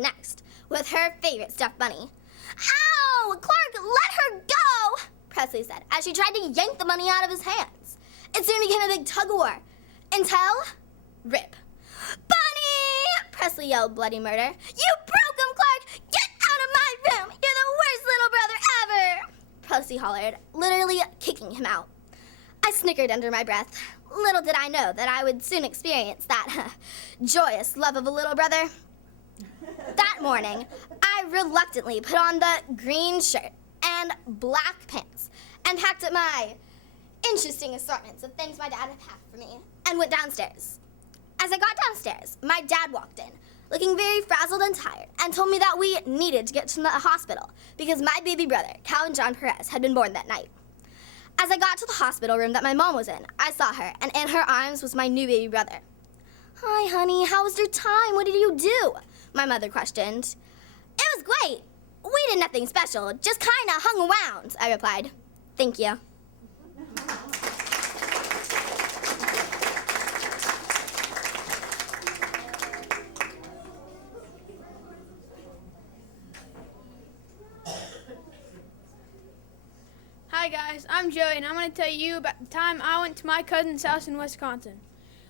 next with her favorite stuffed bunny. "Ow! Clark, let her go!" Presley said as she tried to yank the bunny out of his hands. It soon became a big tug-of-war until rip. "Bunny!" Presley yelled bloody murder. "You broke him, Clark! Get out of my room! You're the worst little brother ever!" Presley hollered, literally kicking him out. I snickered under my breath. Little did I know that I would soon experience that joyous love of a little brother. That morning, I reluctantly put on the green shirt and black pants and packed up my interesting assortments of things my dad had packed for me and went downstairs. As I got downstairs, my dad walked in, looking very frazzled and tired, and told me that we needed to get to the hospital because my baby brother, Calvin John Perez, had been born that night. As I got to the hospital room that my mom was in, I saw her, and in her arms was my new baby brother. "Hi, honey, how was your time? What did you do?" my mother questioned. "It was great. We did nothing special, just kinda hung around," I replied. "Thank you." Hi guys, I'm Joey and I'm going to tell you about the time I went to my cousin's house in Wisconsin.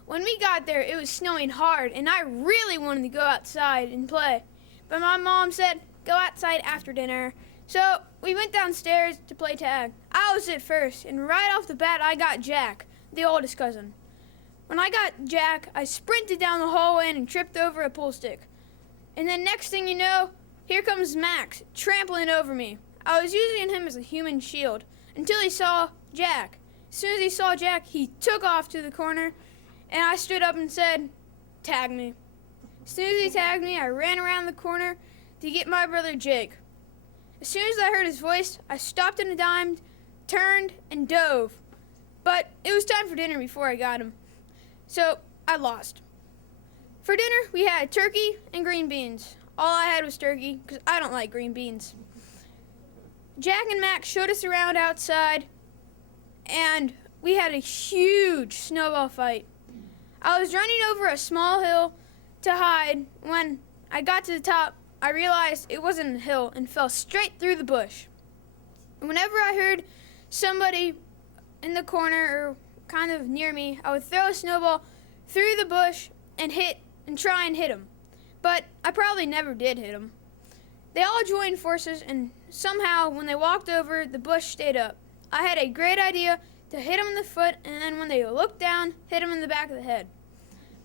When we got there, it was snowing hard and I really wanted to go outside and play. But my mom said, go outside after dinner. So we went downstairs to play tag. I was at first and right off the bat I got Jack, the oldest cousin. When I got Jack, I sprinted down the hallway and tripped over a pool stick. And then next thing you know, here comes Max, trampling over me. I was using him as a human shield until he saw Jack. As soon as he saw Jack, he took off to the corner, and I stood up and said, "Tag me." As soon as he tagged me, I ran around the corner to get my brother Jake. As soon as I heard his voice, I stopped in a dime, turned, and dove. But it was time for dinner before I got him, so I lost. For dinner, we had turkey and green beans. All I had was turkey, because I don't like green beans. Jack and Max showed us around outside, and we had a huge snowball fight. I was running over a small hill to hide. When I got to the top, I realized it wasn't a hill and fell straight through the bush. Whenever I heard somebody in the corner or kind of near me, I would throw a snowball through the bush and try and hit him. But I probably never did hit him. They all joined forces, and somehow, when they walked over, the bush stayed up. I had a great idea to hit him in the foot, and then when they looked down, hit him in the back of the head.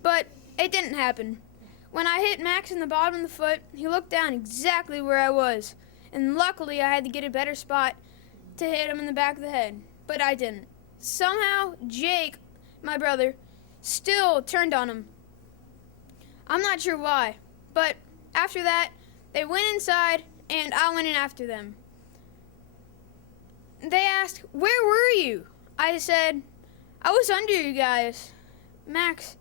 But it didn't happen. When I hit Max in the bottom of the foot, he looked down exactly where I was, and luckily I had to get a better spot to hit him in the back of the head, but I didn't. Somehow, Jake, my brother, still turned on him. I'm not sure why, but after that, they went inside, and I went in after them. They asked, "Where were you?" I said, "I was under you guys." Max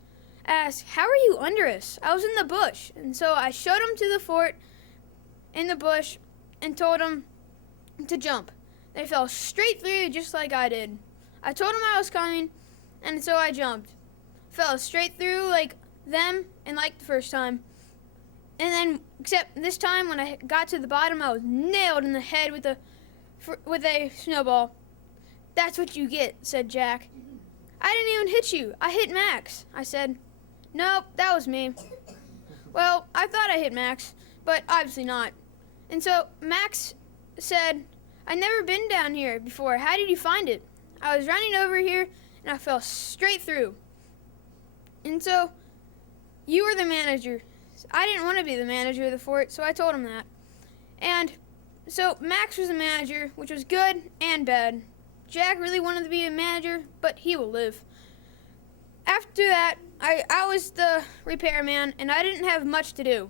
asked, "How are you under us?" "I was in the bush." And so I showed him to the fort in the bush and told him to jump. They fell straight through just like I did. I told him I was coming, and so I jumped. Fell straight through like them and like the first time. And then, except this time when I got to the bottom, I was nailed in the head with a snowball. "That's what you get," said Jack. "I didn't even hit you. I hit Max," I said. "Nope, that was me." Well, I thought I hit Max, but obviously not. And so Max said, "I've never been down here before. How did you find it?" "I was running over here, and I fell straight through." And so, "You were the manager." I didn't want to be the manager of the fort, so I told him that. And so Max was the manager, which was good and bad. Jack really wanted to be a manager, but he will live. After that, I was the repairman, and I didn't have much to do.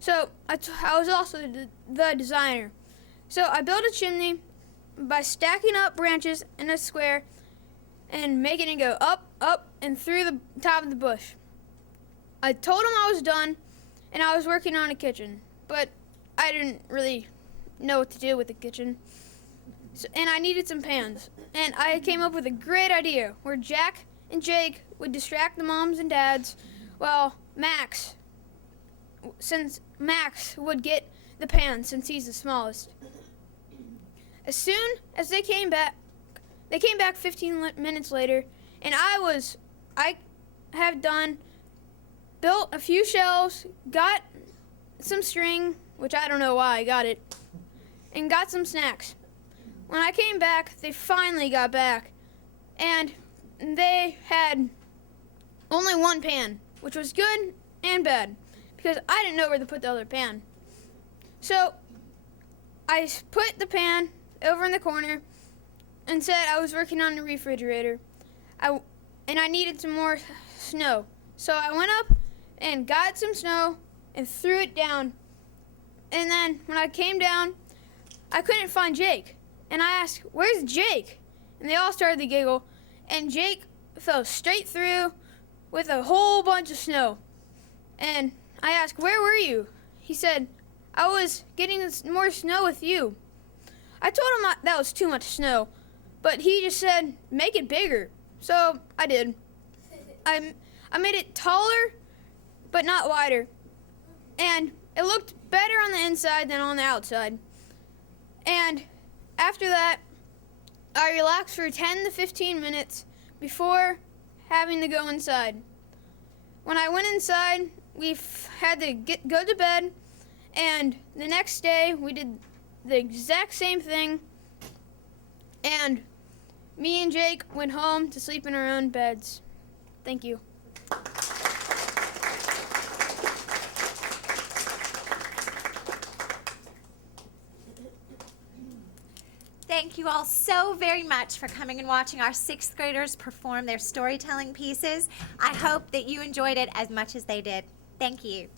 So I was also the designer. So I built a chimney by stacking up branches in a square and making it go up, up, and through the top of the bush. I told him I was done, and I was working on a kitchen, but I didn't really know what to do with the kitchen. And I needed some pans, and I came up with a great idea where Jack and Jake would distract the moms and dads while Max, since Max would get the pan since he's the smallest. As soon as they came back 15 minutes later, and I have built a few shelves, got some string, which I don't know why I got it, and got some snacks. When I came back, they finally got back, and they had only one pan, which was good and bad, because I didn't know where to put the other pan. So I put the pan over in the corner and said I was working on the refrigerator, and I needed some more snow. So I went up and got some snow and threw it down. And then when I came down, I couldn't find Jake. And I asked, "Where's Jake?" And they all started to giggle. And Jake fell straight through with a whole bunch of snow. And I asked, "Where were you?" He said, "I was getting more snow with you." I told him that was too much snow, but he just said, "Make it bigger." So I did. I made it taller, but not wider. And it looked better on the inside than on the outside. And after that, I relaxed for 10 to 15 minutes before having to go inside. When I went inside, we had to go to bed, and the next day we did the exact same thing, and me and Jake went home to sleep in our own beds. Thank you. Thank you all so very much for coming and watching our 6th graders perform their storytelling pieces. I hope that you enjoyed it as much as they did. Thank you.